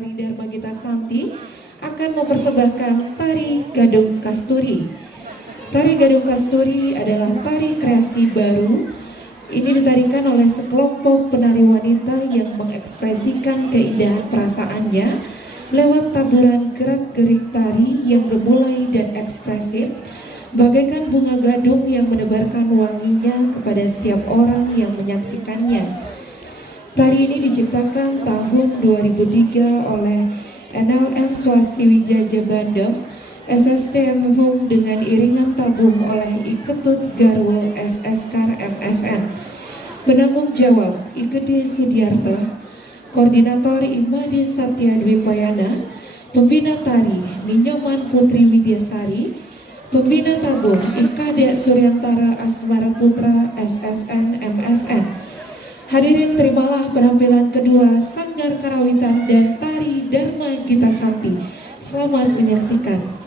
Tari Dharma Gita Santi akan mempersembahkan Tari Gadung Kasturi. Tari Gadung Kasturi adalah tari kreasi baru. Ini ditarikan oleh sekelompok penari wanita yang mengekspresikan keindahan perasaannya lewat taburan gerak-gerik tari yang gemulai dan ekspresif, bagaikan bunga gadung yang menebarkan wanginya kepada setiap orang yang menyaksikannya. Tari ini diciptakan tahun 2003 oleh NLM Swasti Wijaya Bandung, SSTM Home dengan iringan tabung oleh Iketut Garwo SSK MSN. Penanggung jawab Ikede Sudiarto, Koordinator Imade Satya Dwipayana, Pembina Tari Ninyoman Putri Widyasari, Pembina Tabung Ikade Suryantara Asmara Putra SSN MSN. Hadirin, terimalah penampilan kedua Sanggar Karawitan dan Tari Dharma Gita Santi. Selamat menyaksikan.